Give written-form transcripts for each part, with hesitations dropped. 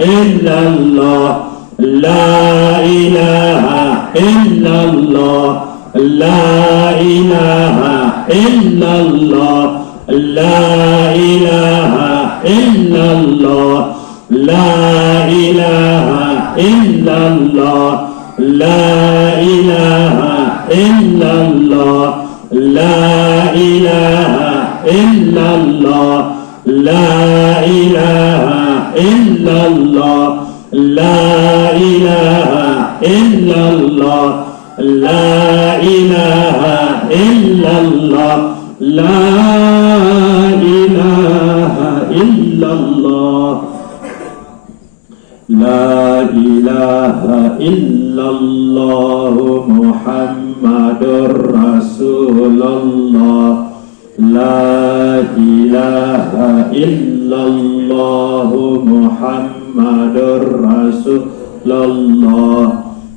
illallah, la ilaha illallah, la ilaha illallah, la ilaha illallah, la ilaha illallah, la ilaha illallah, la ilaha illallah, la ilaha illallah, la ilaha illallah, la ilaha illallah, la ilaha illallah, la ilaha illallah, Muhammadur Rasulullah, la ilaha illallah, Muhammadur Rasulullah,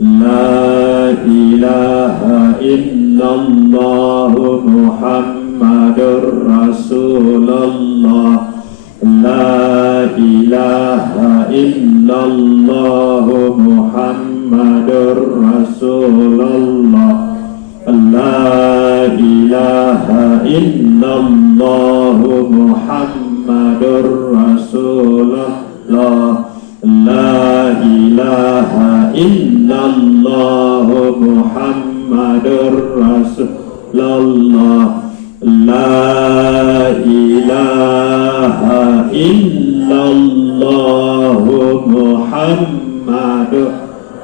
la ilaha illallah, Muhammadur Rasulullah, la ilaha illallah, Muhammadur Rasulullah, la ilaha illallah, Muhammadur Rasulullah, la ilaha illallah, Muhammadur Rasulullah, la ilaha illallah, Muhammadur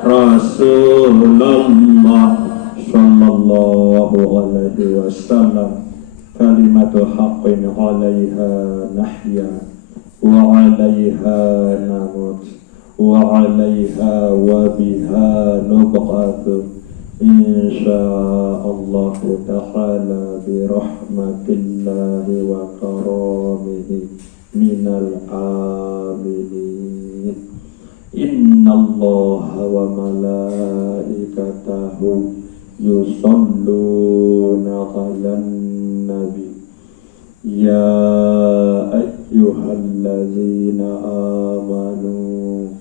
Rasulullah, sallallahu alaihi wasallam. Kalimatu haqqin 'alaiha nahya wa 'alaiha namut wa 'alaiha wa biha nub'atsu insyaallah ta'ala bi rahmatillahi wa karamihi minal aminin. Innallaha wa malaikatahu yusalluna 'alan nabi ya ayyuhalladzina amanu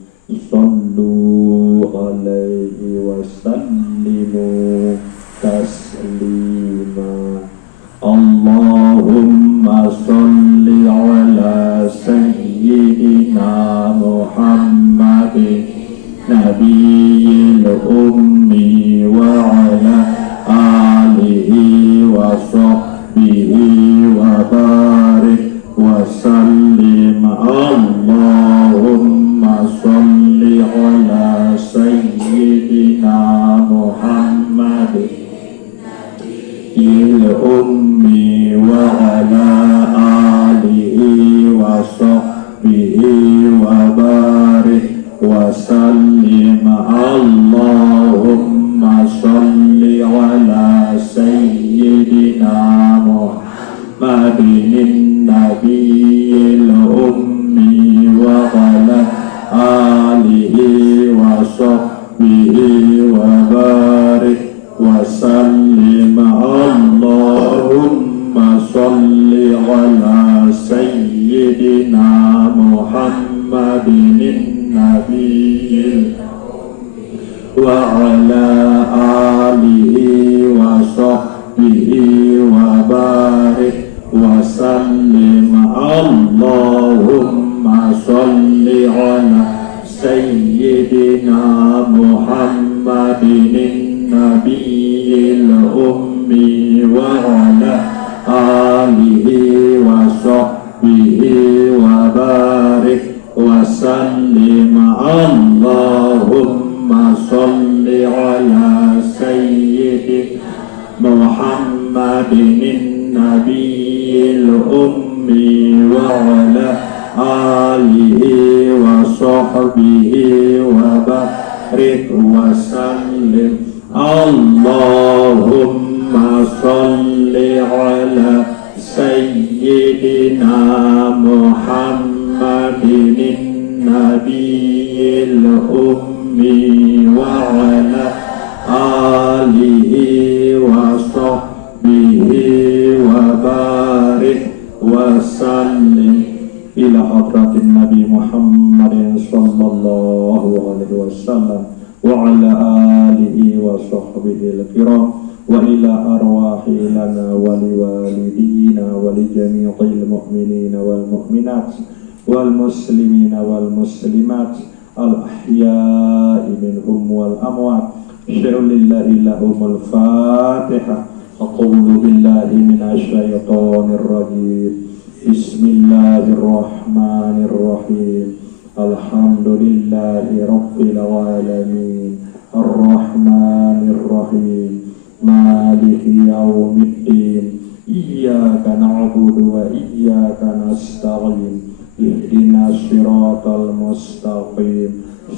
sallu 'alaihi wa sallimu taslima. Allahumma salli 'ala sayyidina Muhammadin nabiyil ummi wa 'ala alihi wa sahbihi wa barik wa sallim. Allahumma salli 'ala sayyidina Muhammadin il ummi wa 'ala alihi wa sahbihi wa barik wa sallim. Allahumma salli 'ala sayyidina Muhammadin nabiyil ummi wa 'ala alihi wa sahbihi wa barik wa sallim. Allahumma salli 'ala sayyidina Muhammadin nabiyil wa 'ala alihi wa sahbihi wa barik wa sallim. Allahumma salli 'ala sayyidina Muhammadin nabiyil ummi wa 'ala alihi wa sahbihi wa barik wa sallim. Allahumma salli 'ala sayyidina Muhammadin nabiyil ummi wa 'ala alihi wa sahbihi wa barik wa sallim. Allahumma salli 'ala sayyidina Muhammadin nabiyil ummi wa 'ala alihi wa sahbihi wa barik wa sallim. Ila hadratin Nabi Muhammadin sallallahu عليه وسلم وعلى آله وصحبه الكرام وإلى أرواح لنا ولوالدينا ولجميع المؤمنين والمؤمنات والمسلمين والمسلمات الأحياء منهم والأموات شيء لله لهم الفاتحة أعوذ بالله من الشيطان الرجيم بسم الله الرحمن الرحيم الحمد لله رب العالمين الرحمن الرحيم مالك يوم الدين إياك نعبد وإياك نستعين اهدنا الصراط المستقيم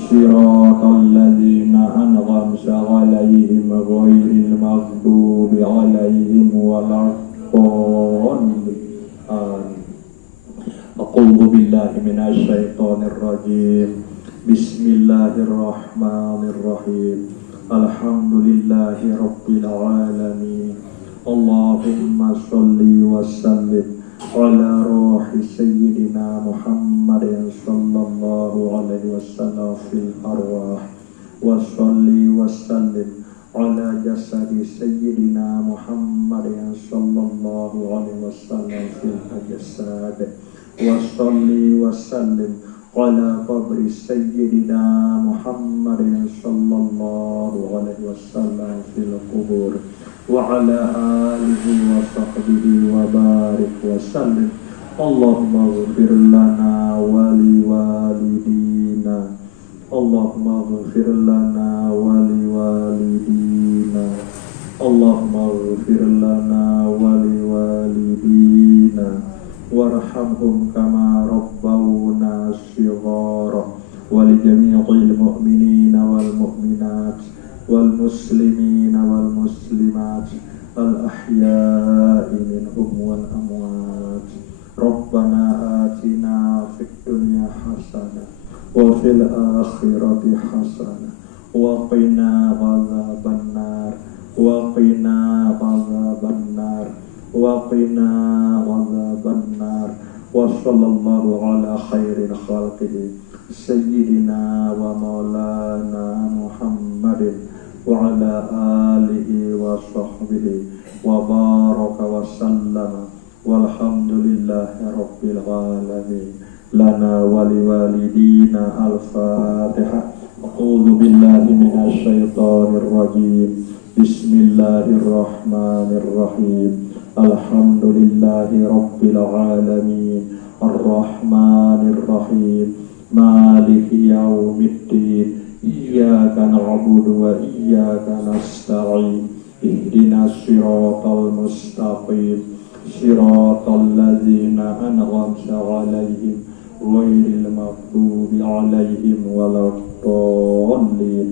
صراط الذين أنعمت عليهم غير المغضوب عليهم ولا الضالين آمين. أعوذ بالله من الشيطان الرجيم بسم الله الرحمن الرحيم الحمد لله رب العالمين اللهم صل وسلم على روح سيدنا محمد صلى الله عليه وسلم في الأرواح وصل وسلم على جسد سيدنا محمد صلى الله عليه وسلم في الأجساد وصل وسلم على قبر سيدنا محمد صلى الله عليه وسلم في القبور وعلى آله وصحبه وبارك وسلم اللهم اغفر لنا ولوالدينا اللهم اغفر لنا ولوالدينا اللهم اغفر لنا ولوالدينا وارحمهم كما ربونا صغارا ولجميع المؤمنين والمؤمنات والمسلمين والمسلمات الأحياء منهم والأموات ربنا آتنا في الدنيا حسنة وفي الآخرة حسنة وقنا عذاب النار وقنا عذاب النار وقنا عذاب النار وصلى الله على خير خلقه سيدنا ومولانا محمد وعلى آله وصحبه وبارك وسلم والحمد لله رب العالمين لنا ولوالدينا الفاتحة أعوذ بالله من الشيطان الرجيم بسم الله الرحمن الرحيم الحمد لله رب العالمين الرحمن الرحيم مالك يوم الدين إياك نعبد وإياك نستعين اهدنا الصراط المستقيم صراط الذين أنعمت عليهم غير المغضوب عليهم ولا الضالين